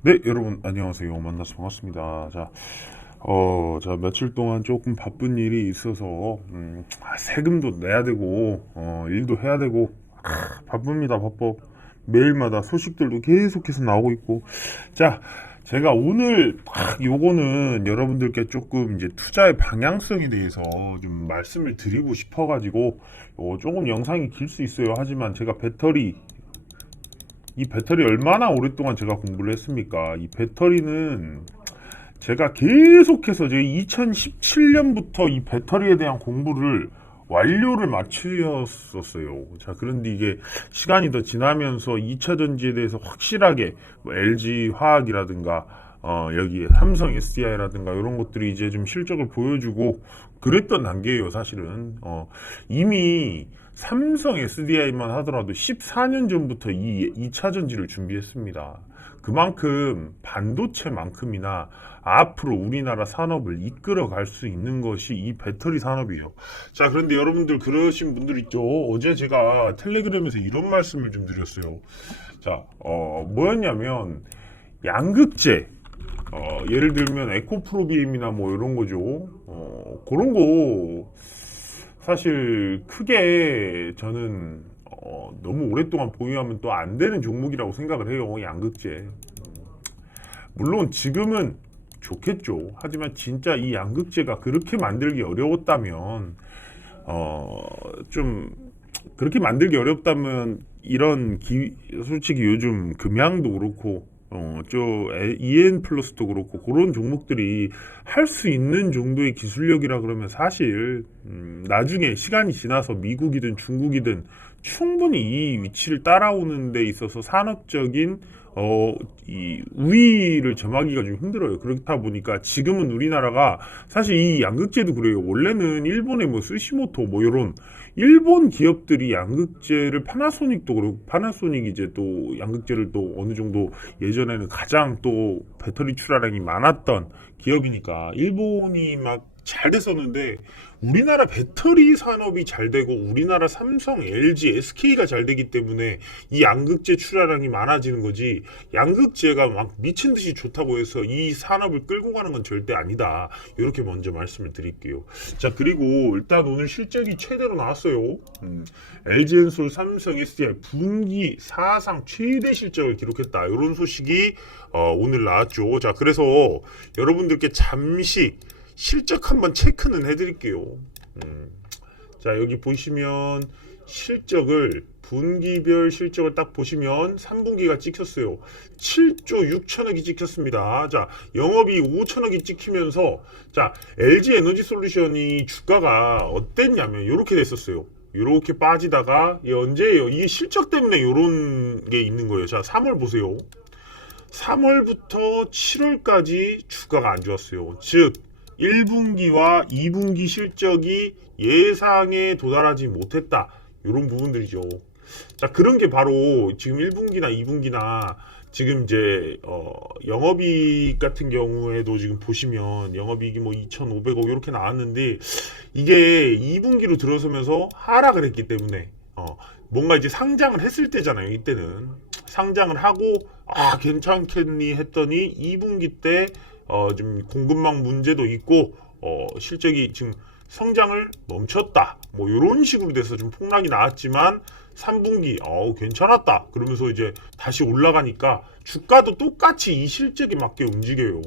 네, 여러분 안녕하세요. 만나서 반갑습니다. 자, 며칠 동안 조금 바쁜 일이 있어서 세금도 내야 되고 일도 해야 되고 바쁩니다. 바빠. 매일마다 소식들도 계속해서 나오고 있고. 자, 제가 오늘 요거는 여러분들께 조금 이제 투자의 방향성에 대해서 좀 말씀을 드리고 싶어가지고 조금 영상이 길 수 있어요. 하지만 제가 이 배터리 얼마나 오랫동안 제가 공부를 했습니까? 이 배터리는 제가 계속해서 제 2017년부터 이 배터리에 대한 공부를 완료를 마치었었어요. 자, 그런데 이게 시간이 더 지나면서 2차 전지에 대해서 확실하게 뭐 LG 화학이라든가 여기 삼성 SDI라든가 이런 것들이 이제 좀 실적을 보여주고 그랬던 단계예요, 사실은. 이미 삼성 SDI만 하더라도 14년 전부터 이 2차 전지를 준비했습니다. 그만큼 반도체만큼이나 앞으로 우리나라 산업을 이끌어 갈 수 있는 것이 이 배터리 산업이에요. 자, 그런데 여러분들 그러신 분들 있죠. 어제 제가 텔레그램에서 이런 말씀을 좀 드렸어요. 자, 뭐였냐면 양극재, 예를 들면 에코프로비엠이나 뭐 이런 거죠. 그런 거 사실 크게 저는 너무 오랫동안 보유하면 또 안 되는 종목이라고 생각을 해요. 양극재. 물론 지금은 좋겠죠. 하지만 진짜 이 양극재가 그렇게 만들기 어려웠다면 좀 그렇게 만들기 어렵다면 솔직히 요즘 금양도 그렇고 저 EN 플러스도 그렇고 그런 종목들이 할 수 있는 정도의 기술력이라 그러면 사실 나중에 시간이 지나서 미국이든 중국이든 충분히 이 위치를 따라오는 데 있어서 산업적인 이 우위를 점하기가 좀 힘들어요. 그렇다 보니까 지금은 우리나라가 사실 이 양극재도 그래요. 원래는 일본의 뭐 스시모토 뭐 이런 일본 기업들이 양극재를 파나소닉도 그렇고 파나소닉 이제 또 양극재를 또 어느 정도 예전에는 가장 또 배터리 출하량이 많았던 기업이니까 일본이 막 잘 됐었는데 우리나라 배터리 산업이 잘 되고 우리나라 삼성, LG, SK가 잘 되기 때문에 이 양극재 출하량이 많아지는 거지 양극재가 막 미친 듯이 좋다고 해서 이 산업을 끌고 가는 건 절대 아니다. 이렇게 먼저 말씀을 드릴게요. 자, 그리고 일단 오늘 실적이 최대로 나왔어요. LG엔솔, 삼성, SDI 분기 사상 최대 실적을 기록했다. 이런 소식이 오늘 나왔죠. 자, 그래서 여러분들께 잠시 실적 한번 체크는 해드릴게요. 자, 여기 보시면 실적을 분기별 실적을 딱 보시면 3분기가 찍혔어요. 7조 6천억이 찍혔습니다. 자, 영업이 5천억이 찍히면서 자, LG 에너지 솔루션이 주가가 어땠냐면 이렇게 됐었어요. 이렇게 빠지다가 이게 언제예요? 이게 실적 때문에 이런 게 있는 거예요. 자, 3월 보세요. 3월부터 7월까지 주가가 안 좋았어요. 즉 1분기와 2분기 실적이 예상에 도달하지 못했다. 이런 부분들이죠. 자, 그런 게 바로 지금 1분기나 2분기나 지금 이제 영업이익 같은 경우에도 지금 보시면 영업이익이 뭐 2,500억 이렇게 나왔는데 이게 2분기로 들어서면서 하락을 했기 때문에 뭔가 이제 상장을 했을 때잖아요. 이때는 상장을 하고 괜찮겠니 했더니 2분기 때 좀 공급망 문제도 있고 실적이 지금 성장을 멈췄다. 뭐 이런 식으로 돼서 좀 폭락이 나왔지만 3분기 괜찮았다. 그러면서 이제 다시 올라가니까 주가도 똑같이 이 실적에 맞게 움직여요.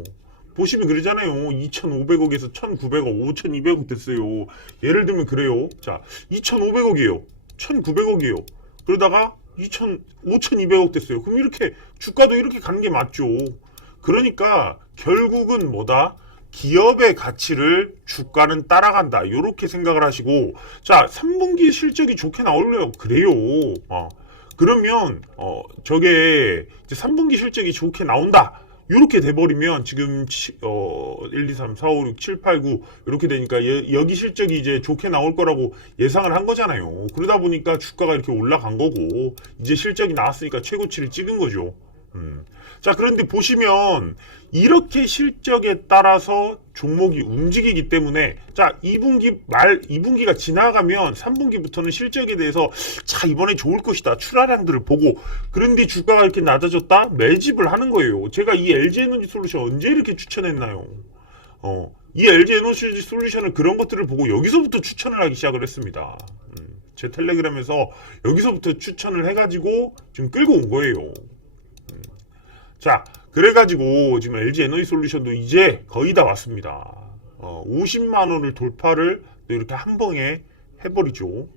보시면 그러잖아요. 2,500억에서 1,900억, 5,200억 됐어요. 예를 들면 그래요. 자, 2,500억이에요. 1,900억이에요. 그러다가 5,200억 됐어요. 그럼 이렇게 주가도 이렇게 가는 게 맞죠. 그러니까 결국은 뭐다? 기업의 가치를 주가는 따라간다. 이렇게 생각을 하시고 자, 3분기 실적이 좋게 나오려고 그래요. 그러면 저게 이제 3분기 실적이 좋게 나온다. 이렇게 돼버리면 지금 1, 2, 3, 4, 5, 6, 7, 8, 9 이렇게 되니까 여기 실적이 이제 좋게 나올 거라고 예상을 한 거잖아요. 그러다 보니까 주가가 이렇게 올라간 거고 이제 실적이 나왔으니까 최고치를 찍은 거죠. 자, 그런데 보시면 이렇게 실적에 따라서 종목이 움직이기 때문에 자, 2분기가 지나가면 3분기부터는 실적에 대해서 자, 이번에 좋을 것이다. 출하량들을 보고 그런데 주가가 이렇게 낮아졌다? 매집을 하는 거예요. 제가 이 LG에너지솔루션 언제 이렇게 추천했나요? 이 LG에너지솔루션을 그런 것들을 보고 여기서부터 추천을 하기 시작을 했습니다. 제 텔레그램에서 여기서부터 추천을 해가지고 지금 끌고 온 거예요. 자, 그래가지고 지금 LG에너지솔루션도 이제 거의 다 왔습니다. 50만 원을 돌파를 이렇게 한 방에 해버리죠.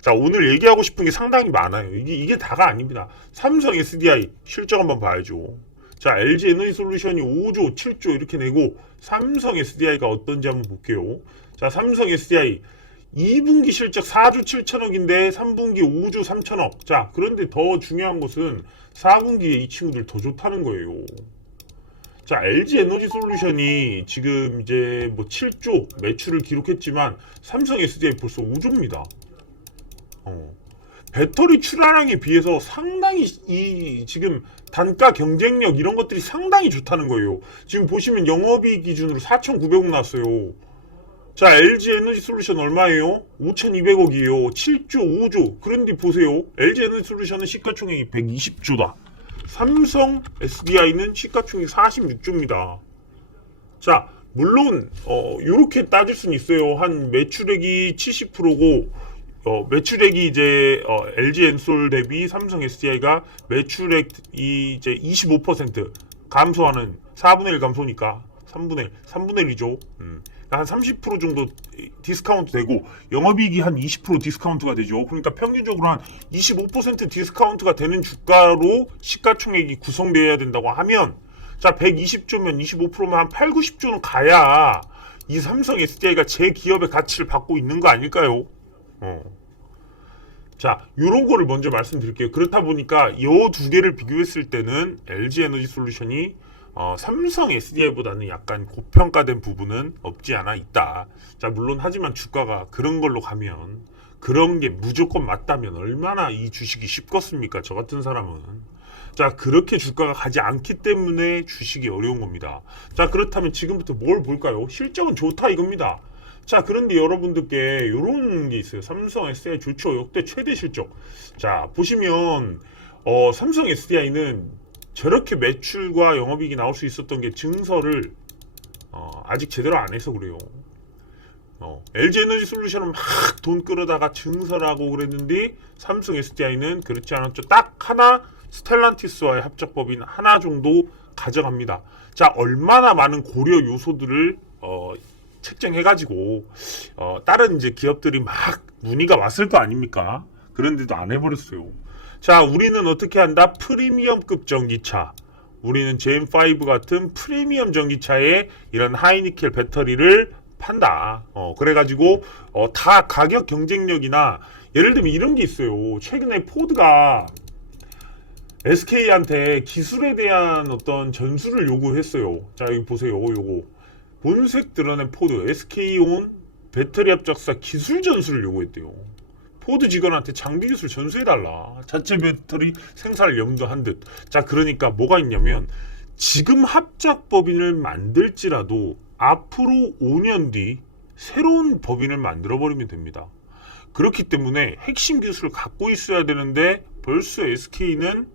자, 오늘 얘기하고 싶은 게 상당히 많아요. 이게 다가 아닙니다. 삼성 SDI 실적 한번 봐야죠. 자, LG에너지솔루션이 5조, 7조 이렇게 내고 삼성 SDI가 어떤지 한번 볼게요. 자, 삼성 SDI 2분기 실적 4조 7천억인데 3분기 5조 3천억. 자, 그런데 더 중요한 것은 4분기에 이 친구들 더 좋다는 거예요. 자, LG에너지솔루션이 지금 이제 뭐 7조 매출을 기록했지만 삼성 SDI 벌써 5조입니다. 배터리 출하량에 비해서 상당히 이 지금 단가 경쟁력 이런 것들이 상당히 좋다는 거예요. 지금 보시면 영업이익 기준으로 4,900억 나왔어요. 자, LG에너지솔루션 얼마예요? 5,200억이에요. 7조, 5조. 그런데 보세요. LG에너지솔루션은 시가총액이 120조다. 삼성 SDI는 시가총액 46조입니다. 자, 물론 이렇게 따질 수는 있어요. 한 매출액이 70%고 매출액이 이제 LG엔솔 대비 삼성 SDI가 매출액이 이제 25% 감소하는 4분의 1 감소니까 3분의 1이죠. 한 30% 정도 디스카운트 되고 영업이익이 한 20% 디스카운트가 되죠. 그러니까 평균적으로 한 25% 디스카운트가 되는 주가로 시가총액이 구성되어야 된다고 하면 자, 120조면 25%면 한 8, 90조는 가야 이 삼성 SDI가 제 기업의 가치를 받고 있는 거 아닐까요? 자, 요런 거를 먼저 말씀드릴게요. 그렇다 보니까 요 두 개를 비교했을 때는 LG에너지솔루션이 삼성 SDI보다는 약간 고평가된 부분은 없지 않아 있다. 자, 물론 하지만 주가가 그런 걸로 가면 그런 게 무조건 맞다면 얼마나 이 주식이 쉽겠습니까? 저 같은 사람은. 자, 그렇게 주가가 가지 않기 때문에 주식이 어려운 겁니다. 자, 그렇다면 지금부터 뭘 볼까요? 실적은 좋다 이겁니다. 자, 그런데 여러분들께 이런 게 있어요. 삼성 SDI 좋죠. 역대 최대 실적. 자, 보시면 삼성 SDI는 저렇게 매출과 영업이익이 나올 수 있었던 게 증설을 아직 제대로 안 해서 그래요. LG에너지솔루션은 막 돈 끌어다가 증설하고 그랬는데 삼성 SDI는 그렇지 않았죠. 딱 하나 스텔란티스와의 합작법인 하나 정도 가져갑니다. 자, 얼마나 많은 고려 요소들을 책정해가지고 다른 이제 기업들이 막 문의가 왔을 거 아닙니까? 그런데도 안 해버렸어요. 자, 우리는 어떻게 한다? 프리미엄급 전기차. 우리는 젠5 같은 프리미엄 전기차에 이런 하이니켈 배터리를 판다. 그래가지고 다 가격 경쟁력이나 예를 들면 이런 게 있어요. 최근에 포드가 SK한테 기술에 대한 어떤 전수를 요구했어요. 자, 여기 보세요. 요거 본색 드러낸 포드 SK온 배터리 합작사 기술 전수를 요구했대요. 포드 직원한테 장비 기술 전수해달라. 자체 배터리 생산을 염두한 듯. 자, 그러니까 뭐가 있냐면 지금 합작 법인을 만들지라도 앞으로 5년 뒤 새로운 법인을 만들어버리면 됩니다. 그렇기 때문에 핵심 기술을 갖고 있어야 되는데 벌써 SK는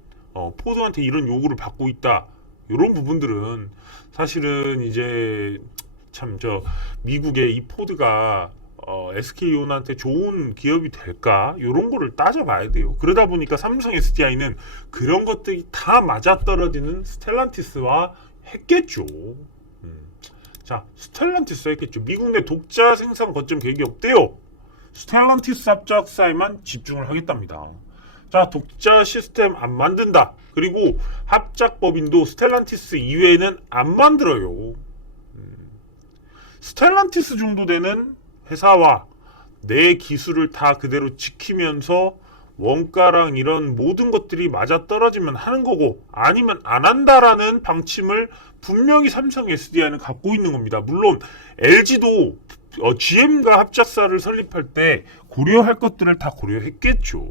포드한테 이런 요구를 받고 있다. 이런 부분들은 사실은 이제 참 미국의 이 포드가 SK온한테 좋은 기업이 될까? 이런 거를 따져봐야 돼요. 그러다 보니까 삼성 SDI는 그런 것들이 다 맞아떨어지는 스텔란티스와 했겠죠. 자, 스텔란티스 했겠죠. 미국 내 독자 생산 거점 계획이 없대요. 스텔란티스 합작사에만 집중을 하겠답니다. 자, 독자 시스템 안 만든다. 그리고 합작법인도 스텔란티스 이외에는 안 만들어요. 스텔란티스 정도 되는 회사와 내 기술을 다 그대로 지키면서 원가랑 이런 모든 것들이 맞아떨어지면 하는 거고 아니면 안 한다라는 방침을 분명히 삼성 SDI는 갖고 있는 겁니다. 물론 LG도 GM과 합작사를 설립할 때 고려할 것들을 다 고려했겠죠.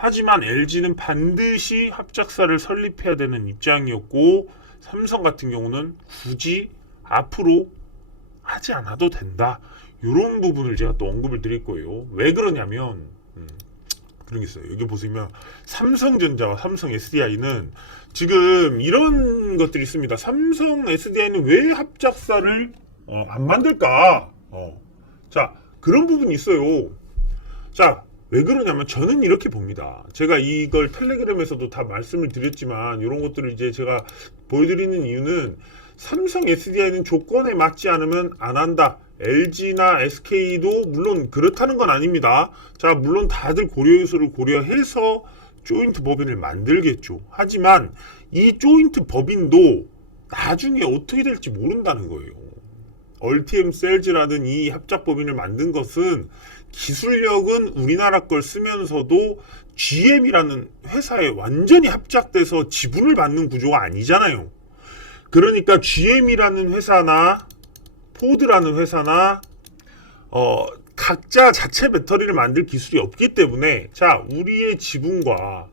하지만 LG는 반드시 합작사를 설립해야 되는 입장이었고 삼성 같은 경우는 굳이 앞으로 하지 않아도 된다. 이런 부분을 제가 또 언급을 드릴 거예요. 왜 그러냐면 그런 게 있어요. 여기 보시면 삼성전자와 삼성 SDI는 지금 이런 것들이 있습니다. 삼성 SDI는 왜 합작사를 안 만들까? 자, 그런 부분이 있어요. 자, 왜 그러냐면 저는 이렇게 봅니다. 제가 이걸 텔레그램에서도 다 말씀을 드렸지만 이런 것들을 이제 제가 보여드리는 이유는 삼성 SDI는 조건에 맞지 않으면 안 한다. LG나 SK도 물론 그렇다는 건 아닙니다. 자, 물론 다들 고려 요소를 고려해서 조인트 법인을 만들겠죠. 하지만 이 조인트 법인도 나중에 어떻게 될지 모른다는 거예요. 얼티엠 셀즈라는 이 합작 법인을 만든 것은 기술력은 우리나라 걸 쓰면서도 GM이라는 회사에 완전히 합작돼서 지분을 받는 구조가 아니잖아요. 그러니까 GM이라는 회사나 포드라는 회사나 각자 자체 배터리를 만들 기술이 없기 때문에 자, 우리의 지분과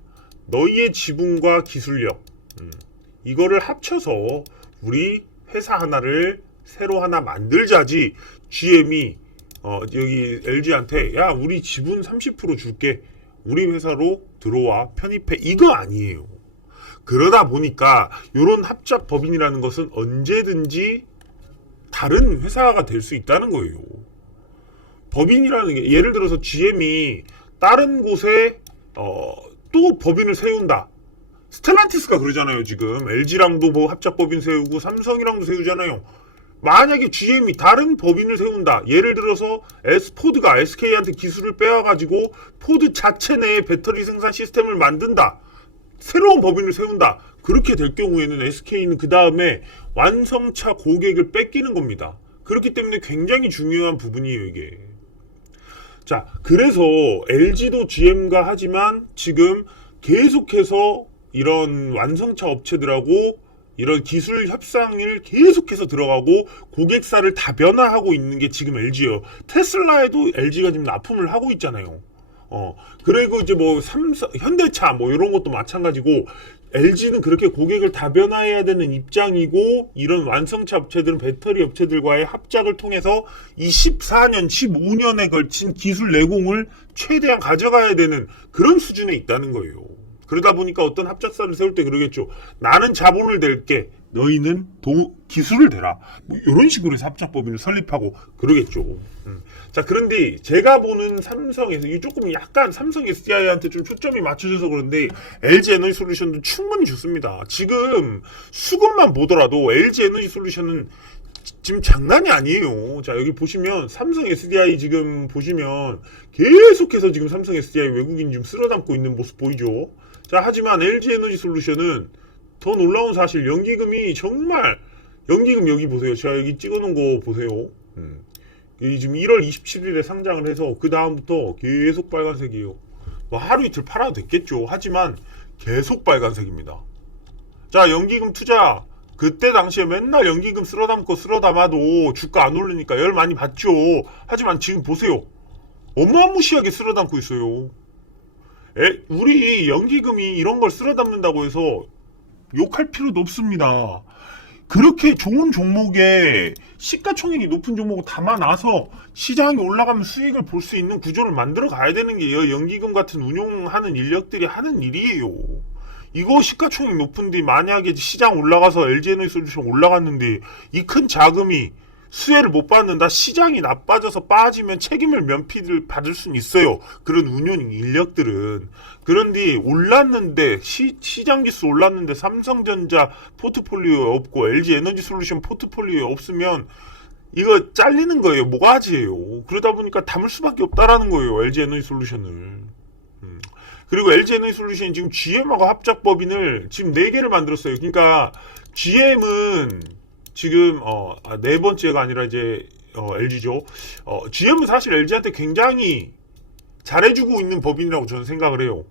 너희의 지분과 기술력 이거를 합쳐서 우리 회사 하나를 새로 하나 만들자지. GM이 여기 LG한테 야, 우리 지분 30% 줄게, 우리 회사로 들어와 편입해, 이거 아니에요. 그러다 보니까 이런 합작 법인이라는 것은 언제든지 다른 회사가 될 수 있다는 거예요. 법인이라는 게 예를 들어서 GM이 다른 곳에 또 법인을 세운다. 스텔란티스가 그러잖아요. 지금 LG랑도 뭐 합작 법인 세우고 삼성이랑도 세우잖아요. 만약에 GM이 다른 법인을 세운다. 예를 들어서 포드가 SK한테 기술을 빼와가지고 포드 자체 내에 배터리 생산 시스템을 만든다. 새로운 법인을 세운다. 그렇게 될 경우에는 SK는 그 다음에 완성차 고객을 뺏기는 겁니다. 그렇기 때문에 굉장히 중요한 부분이에요, 이게. 자, 그래서 LG도 GM과 하지만 지금 계속해서 이런 완성차 업체들하고 이런 기술 협상을 계속해서 들어가고 고객사를 다변화하고 있는 게 지금 LG예요. 테슬라에도 LG가 지금 납품을 하고 있잖아요. 그리고 이제 뭐 현대차 뭐 이런 것도 마찬가지고 LG는 그렇게 고객을 다변화해야 되는 입장이고 이런 완성차 업체들은 배터리 업체들과의 합작을 통해서 24년, 15년에 걸친 기술 내공을 최대한 가져가야 되는 그런 수준에 있다는 거예요. 그러다 보니까 어떤 합작사를 세울 때 그러겠죠. 나는 자본을 댈게, 너희는 기술을 대라. 뭐 이런 식으로 해서 합작법인을 설립하고 그러겠죠. 자, 그런데 제가 보는 삼성에서 이 조금 약간 삼성 SDI한테 좀 초점이 맞춰져서 그런데 LG 에너지 솔루션도 충분히 좋습니다. 지금 수급만 보더라도 LG 에너지 솔루션은 지금 장난이 아니에요. 자, 여기 보시면 삼성 SDI 지금 보시면 계속해서 지금 삼성 SDI 외국인 지금 쓸어담고 있는 모습 보이죠. 자, 하지만 LG 에너지 솔루션은 더 놀라운 사실, 연기금이 정말, 연기금 여기 보세요. 제가 여기 찍어놓은 거 보세요. 이 지금 1월 27일에 상장을 해서 그 다음부터 계속 빨간색이에요. 뭐 하루 이틀 팔아도 됐겠죠. 하지만 계속 빨간색입니다. 자, 연기금 투자 그때 당시에 맨날 연기금 쓸어담아도 주가 안 오르니까 열 많이 받죠. 하지만 지금 보세요. 어마무시하게 쓸어담고 있어요. 우리 연기금이 이런 걸 쓸어담는다고 해서 욕할 필요도 없습니다. 그렇게 좋은 종목에 시가총액이 높은 종목을 담아놔서 시장이 올라가면 수익을 볼 수 있는 구조를 만들어 가야 되는 게 연기금 같은 운용하는 인력들이 하는 일이에요. 이거 시가총액 높은데 만약에 시장 올라가서 LG에너지솔루션 올라갔는데 이 큰 자금이 수혜를 못 받는다. 시장이 나빠져서 빠지면 책임을 면피를 받을 수는 있어요. 그런 운용 인력들은. 그런데 올랐는데 시장지수 올랐는데 삼성전자 포트폴리오에 없고 LG에너지솔루션 포트폴리오에 없으면 이거 잘리는 거예요. 모가지예요. 그러다 보니까 담을 수밖에 없다라는 거예요. LG에너지솔루션을. 그리고 LG에너지솔루션이 지금 GM하고 합작법인을 지금 4개를 만들었어요. 그러니까 GM은 지금 네 번째가 아니라 이제 LG죠. GM은 사실 LG한테 굉장히 잘해주고 있는 법인이라고 저는 생각을 해요.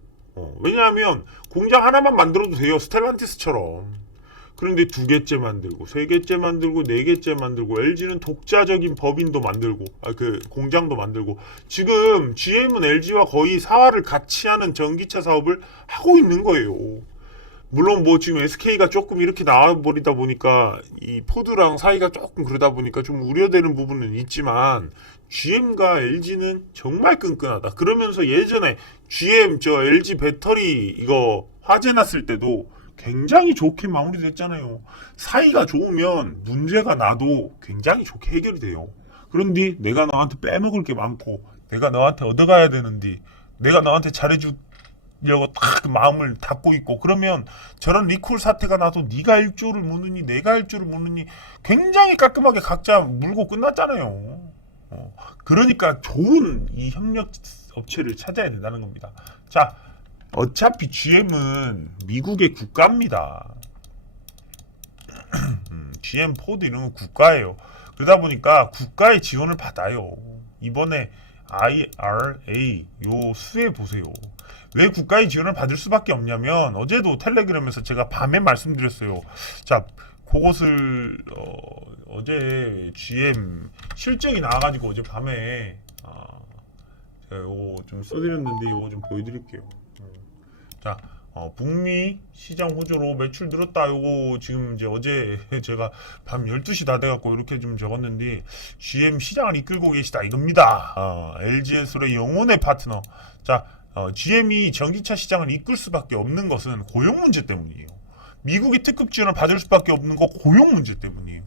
왜냐하면 공장 하나만 만들어도 돼요. 스텔란티스처럼. 그런데 2개째 만들고 3개째 만들고 4개째 만들고 LG는 독자적인 법인도 만들고 그 공장도 만들고 지금 GM은 LG와 거의 사활을 같이 하는 전기차 사업을 하고 있는 거예요. 물론 뭐 지금 SK가 조금 이렇게 나와버리다 보니까 이 포드랑 사이가 조금 그러다 보니까 좀 우려되는 부분은 있지만 GM과 LG는 정말 끈끈하다. 그러면서 예전에 GM 저 LG 배터리 이거 화재 났을 때도 굉장히 좋게 마무리됐잖아요. 사이가 좋으면 문제가 나도 굉장히 좋게 해결이 돼요. 그런데 내가 너한테 빼먹을 게 많고 내가 너한테 얻어가야 되는데 내가 너한테 잘해주려고 딱 마음을 닫고 있고 그러면 저런 리콜 사태가 나도 네가 일조를 묻느니 내가 일조를 묻느니 굉장히 깔끔하게 각자 물고 끝났잖아요. 그러니까 좋은 이 협력 업체를 찾아야 된다는 겁니다. 자, 어차피 GM은 미국의 국가입니다. GM, 포드 이런 건 국가예요. 그러다 보니까 국가의 지원을 받아요. 이번에 IRA 요 수혜 보세요. 왜 국가의 지원을 받을 수밖에 없냐면 어제도 텔레그램에서 제가 밤에 말씀드렸어요. 자, 그것을 어제 GM 실적이 나와가지고 어제 밤에 제가 요거 좀 써드렸는데 요거 좀 보여드릴게요. 자, 북미 시장 호조로 매출 늘었다. 요거 지금 이제 어제 제가 밤 12시 다 돼갖고 이렇게 좀 적었는데 GM 시장을 이끌고 계시다 이겁니다. LG에서의 영혼의 파트너. 자, GM이 전기차 시장을 이끌 수밖에 없는 것은 고용 문제 때문이에요. 미국이 특급 지원을 받을 수밖에 없는 거 고용 문제 때문이에요.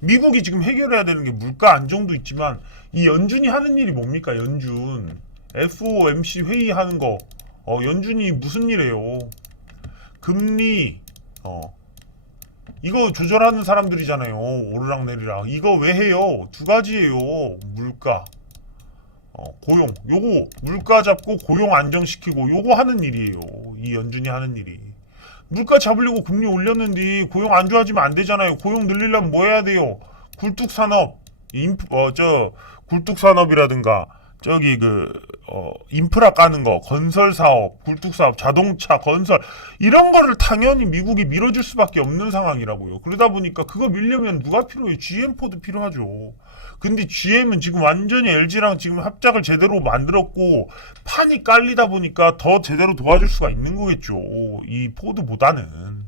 미국이 지금 해결해야 되는 게 물가 안정도 있지만 이 연준이 하는 일이 뭡니까? 연준 FOMC 회의하는 거 연준이 무슨 일이에요? 금리 이거 조절하는 사람들이잖아요. 오르락내리락 이거 왜 해요? 2가지예요. 물가 고용 요거 물가 잡고 고용 안정시키고 요거 하는 일이에요. 이 연준이 하는 일이 물가 잡으려고 금리 올렸는데 고용 안 좋아지면 안 되잖아요. 고용 늘리려면 뭐 해야 돼요? 굴뚝산업 굴뚝산업이라든가 저기 인프라 까는 거, 건설 사업, 굴뚝 사업, 자동차, 건설 이런 거를 당연히 미국이 밀어줄 수밖에 없는 상황이라고요. 그러다 보니까 그거 밀려면 누가 필요해요? GM 포드 필요하죠. 근데 GM은 지금 완전히 LG랑 지금 합작을 제대로 만들었고 판이 깔리다 보니까 더 제대로 도와줄 수가 있는 거겠죠. 이 포드보다는.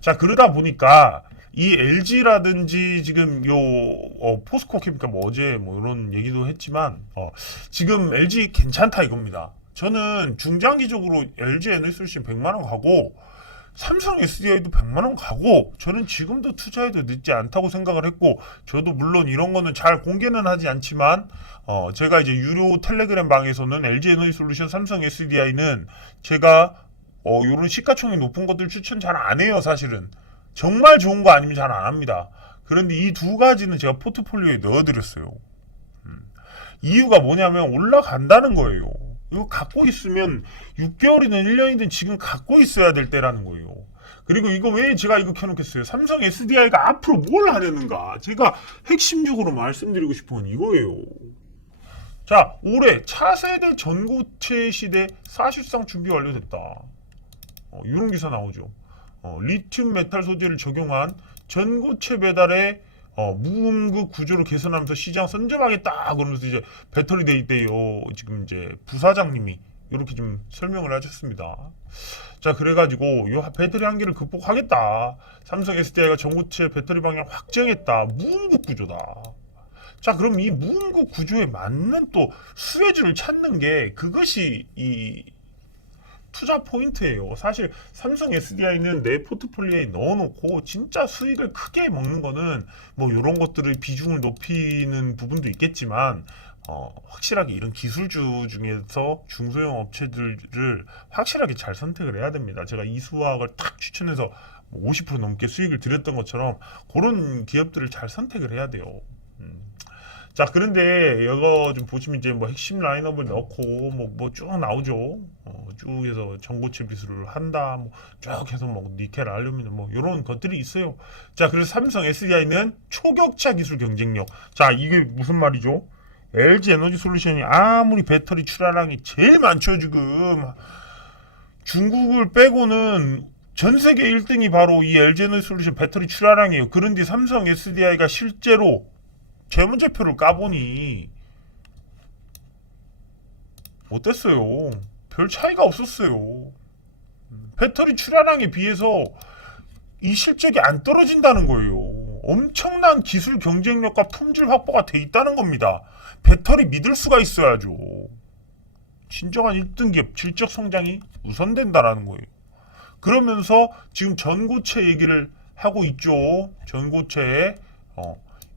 자, 그러다 보니까 이 LG라든지 지금 요 포스코 케미칼 뭐 어제 뭐 이런 얘기도 했지만 지금 LG 괜찮다 이겁니다. 저는 중장기적으로 LG 에너지솔루션 100만 원 가고 삼성 SDI도 100만 원 가고 저는 지금도 투자해도 늦지 않다고 생각을 했고 저도 물론 이런 거는 잘 공개는 하지 않지만 제가 이제 유료 텔레그램 방에서는 LG 에너지솔루션, 삼성 SDI는 제가 요런 시가총액 높은 것들 추천 잘 안 해요. 사실은 정말 좋은 거 아니면 잘 안 합니다. 그런데 이 2가지는 제가 포트폴리오에 넣어드렸어요. 이유가 뭐냐면 올라간다는 거예요. 이거 갖고 있으면 6개월이든 1년이든 지금 갖고 있어야 될 때라는 거예요. 그리고 이거 왜 제가 이거 켜놓겠어요? 삼성 SDI가 앞으로 뭘 하려는가? 제가 핵심적으로 말씀드리고 싶은 건 이거예요. 자, 올해 차세대 전고체 시대 사실상 준비 완료됐다. 이런 기사 나오죠. 리튬 메탈 소재를 적용한 전고체 배달의 무음극 구조를 개선하면서 시장 선점하겠다 그러면서 이제 배터리 데이데이요 지금 이제 부사장님이 이렇게 좀 설명을 하셨습니다. 자, 그래가지고 요 배터리 한계를 극복하겠다. 삼성 SDI가 전고체 배터리 방향 확정했다. 무음극 구조다. 자, 그럼 이 무음극 구조에 맞는 또 수혜주를 찾는 게 그것이 이 투자 포인트예요. 사실 삼성 SDI는 내 포트폴리오에 넣어놓고 진짜 수익을 크게 먹는 거는 뭐 이런 것들의 비중을 높이는 부분도 있겠지만 확실하게 이런 기술주 중에서 중소형 업체들을 확실하게 잘 선택을 해야 됩니다. 제가 이수화학을 탁 추천해서 50% 넘게 수익을 드렸던 것처럼 그런 기업들을 잘 선택을 해야 돼요. 자, 그런데 이거 좀 보시면 이제 뭐 핵심 라인업을 넣고 뭐 쭉 나오죠. 쭉 해서 전고체 기술을 한다. 뭐 쭉 해서 뭐 니켈, 알루미늄 뭐 이런 것들이 있어요. 자, 그래서 삼성 SDI는 초격차 기술 경쟁력. 자, 이게 무슨 말이죠? LG 에너지 솔루션이 아무리 배터리 출하량이 제일 많죠 지금. 중국을 빼고는 전 세계 1등이 바로 이 LG 에너지솔루션 배터리 출하량이에요. 그런데 삼성 SDI가 실제로 재무제표를 까보니 어땠어요? 별 차이가 없었어요. 배터리 출하량에 비해서 이 실적이 안 떨어진다는 거예요. 엄청난 기술 경쟁력과 품질 확보가 돼 있다는 겁니다. 배터리 믿을 수가 있어야죠. 진정한 1등 기업 질적 성장이 우선된다라는 거예요. 그러면서 지금 전고체 얘기를 하고 있죠. 전고체.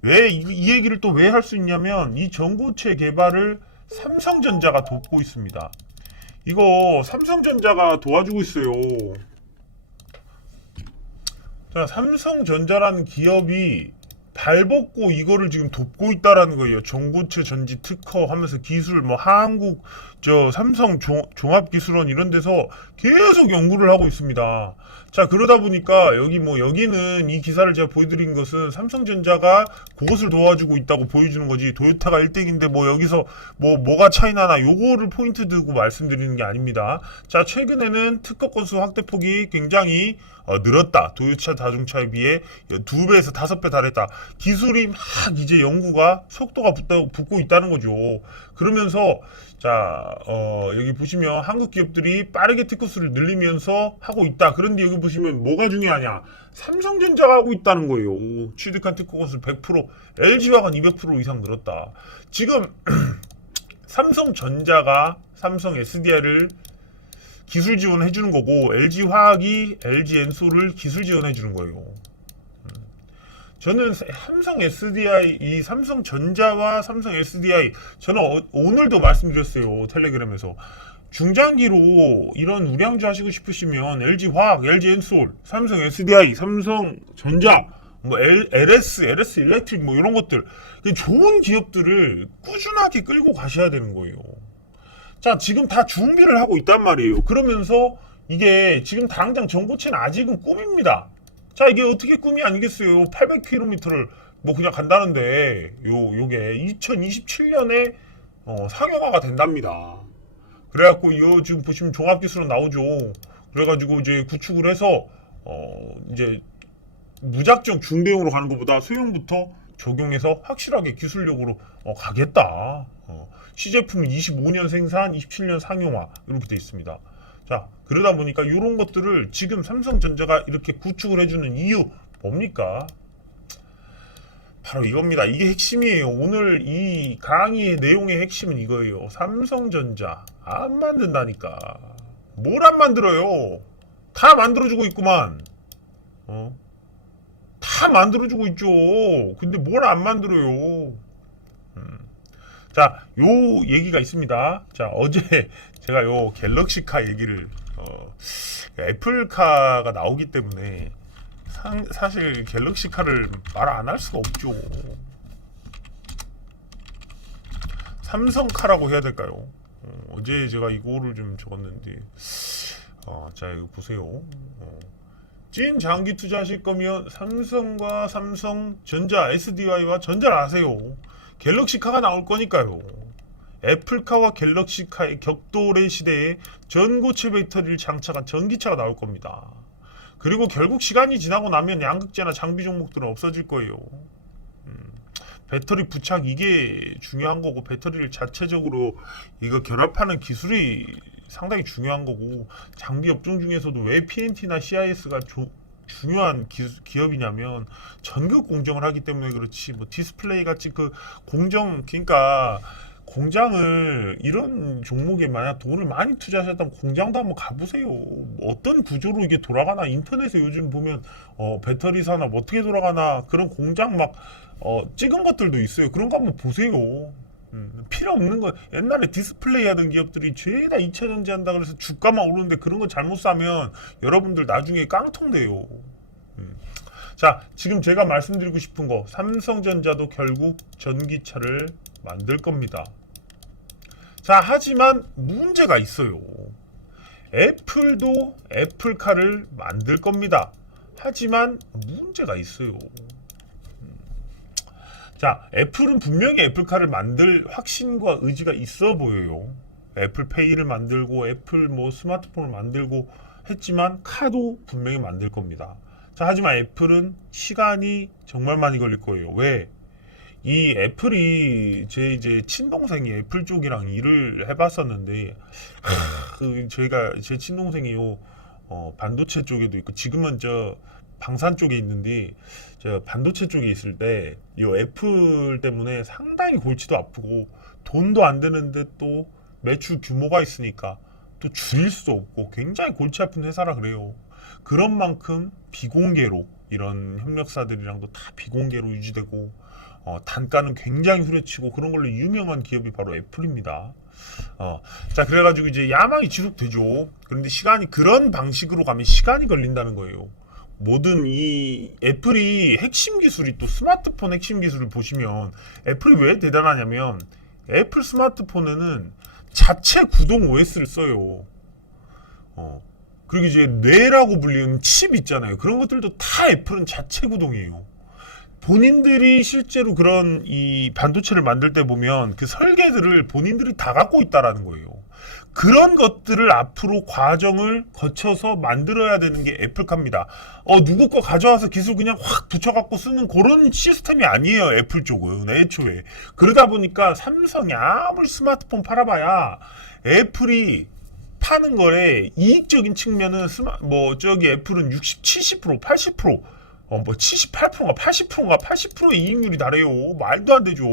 왜 이 얘기를 또 왜 할 수 있냐면 이 전고체 개발을 삼성전자가 돕고 있습니다. 이거 삼성전자가 도와주고 있어요. 자, 삼성전자라는 기업이 발벗고 이거를 지금 돕고 있다라는 거예요. 전고체 전지 특허 하면서 기술 뭐 한국 삼성 종합기술원 이런 데서 계속 연구를 하고 있습니다. 자, 그러다 보니까 여기는 이 기사를 제가 보여드린 것은 삼성전자가 그것을 도와주고 있다고 보여주는 거지, 도요타가 1등인데 뭐 여기서 뭐가 차이나나 요거를 포인트 두고 말씀드리는 게 아닙니다. 자, 최근에는 특허 건수 확대폭이 굉장히 늘었다. 도요타 자동차에 비해 2배에서 5배 달했다. 기술이 막 이제 연구가 속도가 붙고 있다는 거죠. 그러면서 자, 여기 보시면 한국 기업들이 빠르게 특허수를 늘리면서 하고 있다. 그런데 여기 보시면 뭐가 중요하냐? 삼성전자가 하고 있다는 거예요. 취득한 특허 건수 100%, LG화학은 200% 이상 늘었다. 지금 삼성전자가 삼성 SDI를 기술 지원해 주는 거고, LG화학이 LG엔솔을 기술 지원해 주는 거예요. 저는 삼성 SDI, 이 삼성전자와 삼성 SDI, 저는 오늘도 말씀드렸어요. 텔레그램에서. 중장기로 이런 우량주 하시고 싶으시면 LG화학, LG엔솔, 삼성 SDI, 삼성전자, LS 일렉트릭 뭐 이런 것들, 좋은 기업들을 꾸준하게 끌고 가셔야 되는 거예요. 자, 지금 다 준비를 하고 있단 말이에요. 그러면서 이게 지금 당장 전고체는 아직은 꿈입니다. 자, 이게 어떻게 꿈이 아니겠어요? 800km를 뭐 그냥 간다는데 요게 2027년에 상용화가 된답니다. 그래갖고 지금 보시면 종합기술은 나오죠. 그래가지고 이제 구축을 해서 이제 무작정 중대용으로 가는 것보다 소형부터 적용해서 확실하게 기술력으로 가겠다. 시제품은 25년 생산, 27년 상용화 이렇게 돼 있습니다. 자, 그러다 보니까 이런 것들을 지금 삼성전자가 이렇게 구축을 해주는 이유 뭡니까? 바로 이겁니다. 이게 핵심이에요. 오늘 이 강의의 내용의 핵심은 이거예요. 삼성전자 안 만든다니까. 뭘 안 만들어요? 다 만들어주고 있구만. 다 만들어주고 있죠. 근데 뭘 안 만들어요? 자, 요 얘기가 있습니다. 자, 어제 제가 요 갤럭시카 얘기를 애플카가 나오기 때문에 사실 갤럭시카를 말 안 할 수가 없죠. 삼성카라고 해야 될까요? 어제 제가 이거를 좀 적었는데, 자, 이거 보세요. 찐 장기 투자하실 거면 삼성과 삼성전자, SDI와 전자를 아세요. 갤럭시카가 나올 거니까요. 애플카와 갤럭시카의 격돌의 시대에 전고체 배터리를 장착한 전기차가 나올 겁니다. 그리고 결국 시간이 지나고 나면 양극재나 장비 종목들은 없어질 거예요. 배터리 부착 이게 중요한 거고, 배터리를 자체적으로 이거 결합하는 기술이 상당히 중요한 거고, 장비 업종 중에서도 왜 PNT나 CIS가 중요한 기업이냐면 전극 공정을 하기 때문에 그렇지, 뭐 디스플레이 같이 그 공정, 그러니까 공장을 이런 종목에 만약 돈을 많이 투자하셨다면 공장도 한번 가보세요. 어떤 구조로 이게 돌아가나, 인터넷에 요즘 보면 배터리 산업 어떻게 돌아가나 그런 공장 막 찍은 것들도 있어요. 그런 거 한번 보세요. 필요 없는 거, 옛날에 디스플레이 하던 기업들이 죄다 2차전지 한다 그래서 주가만 오르는데 그런 거 잘못 사면 여러분들 나중에 깡통 돼요. 자, 지금 제가 말씀드리고 싶은 거, 삼성전자도 결국 전기차를 만들 겁니다. 자, 하지만 문제가 있어요. 애플도 애플카를 만들 겁니다. 하지만 문제가 있어요. 자, 애플은 분명히 애플카를 만들 확신과 의지가 있어 보여요. 애플페이를 만들고 애플 뭐 스마트폰을 만들고 했지만 카도 분명히 만들 겁니다. 자, 하지만 애플은 시간이 정말 많이 걸릴 거예요. 왜? 이 애플이 제 이제 친동생이 애플 쪽이랑 일을 해봤었는데 저희가 제 친동생이요 반도체 쪽에도 있고 지금은 저 방산 쪽에 있는데 저 반도체 쪽에 있을 때 이 애플 때문에 상당히 골치도 아프고 돈도 안 되는데 또 매출 규모가 있으니까 또 줄일 수도 없고 굉장히 골치 아픈 회사라 그래요. 그런 만큼 비공개로 이런 협력사들이랑도 다 비공개로 유지되고 단가는 굉장히 후려치고 그런 걸로 유명한 기업이 바로 애플입니다. 자, 그래가지고 이제 야망이 지속되죠. 그런데 시간이 그런 방식으로 가면 시간이 걸린다는 거예요. 모든 이 애플이 핵심 기술이 또 스마트폰 핵심 기술을 보시면 애플이 왜 대단하냐면 애플 스마트폰에는 자체 구동 OS를 써요. 그리고 이제 뇌라고 불리는 칩 있잖아요. 그런 것들도 다 애플은 자체 구동이에요. 본인들이 실제로 그런 이 반도체를 만들 때 보면 그 설계들을 본인들이 다 갖고 있다라는 거예요. 그런 것들을 앞으로 과정을 거쳐서 만들어야 되는 게 애플카입니다. 누구 거 가져와서 기술 그냥 확 붙여갖고 쓰는 그런 시스템이 아니에요. 애플 쪽은 애초에. 그러다 보니까 삼성이 아무리 스마트폰 팔아봐야 애플이 파는 거에 이익적인 측면은 애플은 60, 70%, 80%, 78%인가 80%인가 80%의 이익률이 나래요. 말도 안 되죠.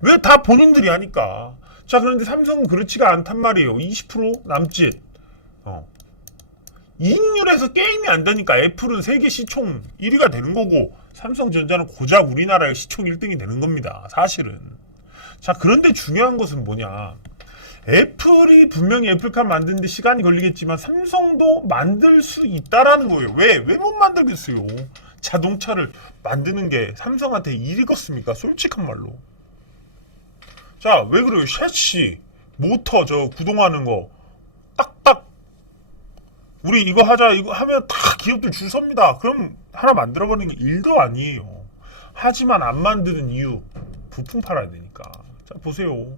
왜 다 본인들이 하니까. 자, 그런데 삼성은 그렇지가 않단 말이에요. 20% 남짓. 이익률에서 게임이 안 되니까 애플은 세계 시총 1위가 되는 거고 삼성전자는 고작 우리나라의 시총 1등이 되는 겁니다. 사실은. 자, 그런데 중요한 것은 뭐냐. 애플이 분명히 애플카 만드는데 시간이 걸리겠지만 삼성도 만들 수 있다라는 거예요. 왜 못 만들겠어요? 자동차를 만드는 게 삼성한테 일이겠습니까? 솔직한 말로. 자, 왜 그래요? 셰시, 모터 구동하는 거 딱딱 우리 이거 하자 이거 하면 다 기업들 줄 섭니다. 그럼 하나 만들어버리는 게 일도 아니에요. 하지만 안 만드는 이유 부품 팔아야 되니까. 자, 보세요.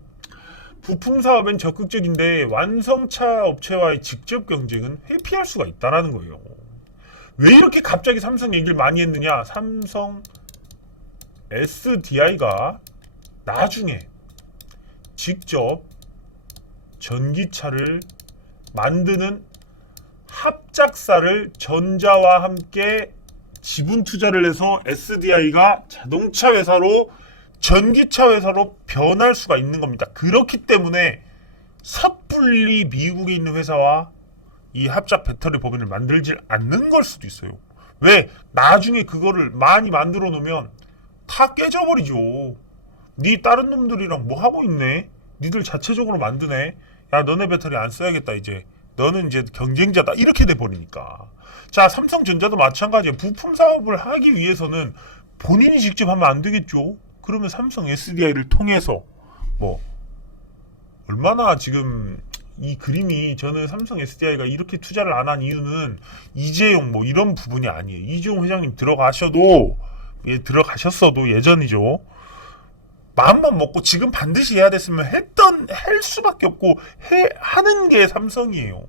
부품 사업엔 적극적인데 완성차 업체와의 직접 경쟁은 회피할 수가 있다라는 거예요. 왜 이렇게 갑자기 삼성 얘기를 많이 했느냐? 삼성 SDI가 나중에 직접 전기차를 만드는 합작사를 전자와 함께 지분 투자를 해서 SDI가 자동차 회사로 전기차 회사로 변할 수가 있는 겁니다. 그렇기 때문에 섣불리 미국에 있는 회사와 이 합작 배터리 법인을 만들지 않는 걸 수도 있어요. 왜? 나중에 그거를 많이 만들어 놓으면 다 깨져버리죠. 니 다른 놈들이랑 뭐 하고 있네? 니들 자체적으로 만드네? 야, 너네 배터리 안 써야겠다 이제. 너는 이제 경쟁자다. 이렇게 돼버리니까. 자, 삼성전자도 마찬가지예요. 부품 사업을 하기 위해서는 본인이 직접 하면 안 되겠죠. 그러면 삼성 SDI를 통해서 얼마나 지금 이 그림이 저는 삼성 SDI가 이렇게 투자를 안 한 이유는 이재용 이런 부분이 아니에요. 이재용 회장님 들어가셨어도 예전이죠. 마음만 먹고 지금 반드시 해야 됐으면 할 수밖에 없고 하는 게 삼성이에요.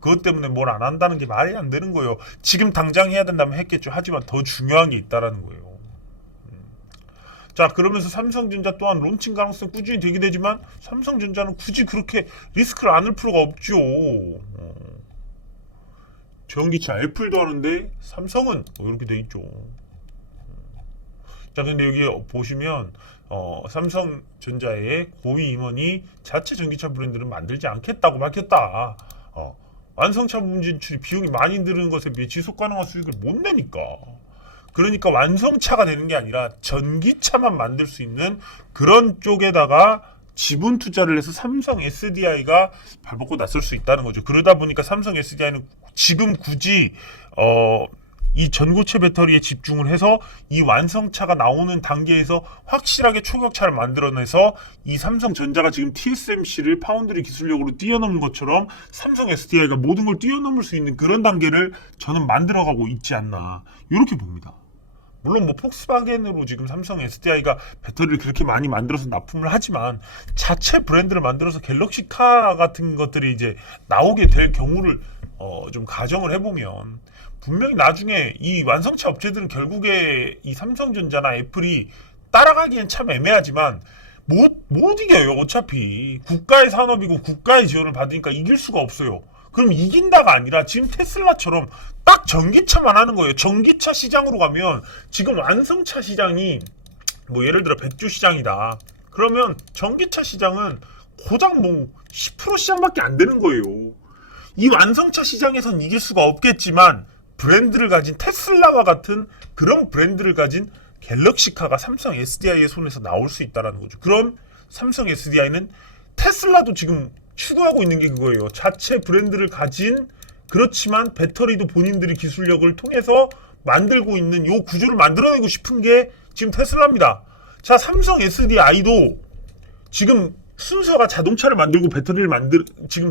그것 때문에 뭘 안 한다는 게 말이 안 되는 거예요. 지금 당장 해야 된다면 했겠죠. 하지만 더 중요한 게 있다라는 거예요. 자, 그러면서 삼성전자 또한 론칭 가능성 꾸준히 되게 되지만 삼성전자는 굳이 그렇게 리스크를 안을 필요가 없죠. 전기차 애플도 하는데 삼성은 이렇게 돼 있죠. 자, 근데 여기 보시면 삼성전자의 고위 임원이 자체 전기차 브랜드를 만들지 않겠다고 밝혔다. 완성차 부분 진출이 비용이 많이 드는 것에 비해 지속 가능한 수익을 못 내니까. 그러니까 완성차가 되는 게 아니라 전기차만 만들 수 있는 그런 쪽에다가 지분 투자를 해서 삼성 SDI가 발벗고 나설 수 있다는 거죠. 그러다 보니까 삼성 SDI는 지금 굳이 이 전고체 배터리에 집중을 해서 이 완성차가 나오는 단계에서 확실하게 초격차를 만들어내서 이 삼성전자가 지금 TSMC를 파운드리 기술력으로 뛰어넘는 것처럼 삼성 SDI가 모든 걸 뛰어넘을 수 있는 그런 단계를 저는 만들어가고 있지 않나 이렇게 봅니다. 물론 폭스바겐으로 지금 삼성 SDI가 배터리를 그렇게 많이 만들어서 납품을 하지만 자체 브랜드를 만들어서 갤럭시카 같은 것들이 이제 나오게 될 경우를 좀 가정을 해보면 분명히 나중에 이 완성차 업체들은 결국에 이 삼성전자나 애플이 따라가기엔 참 애매하지만 못 이겨요. 어차피 국가의 산업이고 국가의 지원을 받으니까 이길 수가 없어요. 그럼 이긴다가 아니라 지금 테슬라처럼 딱 전기차만 하는 거예요. 전기차 시장으로 가면 지금 완성차 시장이 뭐 예를 들어 백주 시장이다. 그러면 전기차 시장은 고작 뭐 10% 시장밖에 안 되는 거예요. 이 완성차 시장에선 이길 수가 없겠지만 브랜드를 가진 테슬라와 같은 그런 브랜드를 가진 갤럭시카가 삼성 SDI의 손에서 나올 수 있다는 거죠. 그럼 삼성 SDI는 테슬라도 지금 추구하고 있는 게 그거예요. 자체 브랜드를 가진 그렇지만 배터리도 본인들이 기술력을 통해서 만들고 있는 요 구조를 만들어내고 싶은 게 지금 테슬라입니다. 자, 삼성 SDI도 지금 순서가 자동차를 만들고 배터리를 지금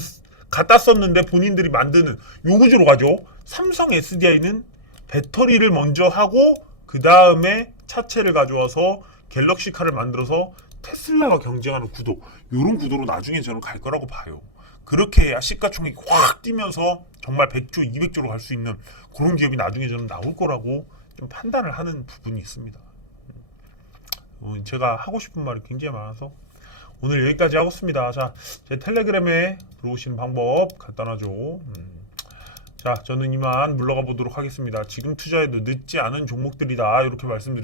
갖다 썼는데 본인들이 만드는 요 구조로 가죠. 삼성 SDI는 배터리를 먼저 하고 그 다음에 차체를 가져와서 갤럭시카를 만들어서 테슬라와 경쟁하는 구도, 이런 구도로 나중에 저는 갈 거라고 봐요. 그렇게 해야 시가총액이 확 뛰면서 정말 100조, 200조로 갈 수 있는 그런 기업이 나중에 저는 나올 거라고 좀 판단을 하는 부분이 있습니다. 제가 하고 싶은 말이 굉장히 많아서 오늘 여기까지 하겠습니다. 자, 제 텔레그램에 들어오시는 방법 간단하죠. 자, 저는 이만 물러가 보도록 하겠습니다. 지금 투자해도 늦지 않은 종목들이다, 이렇게 말씀드립니다.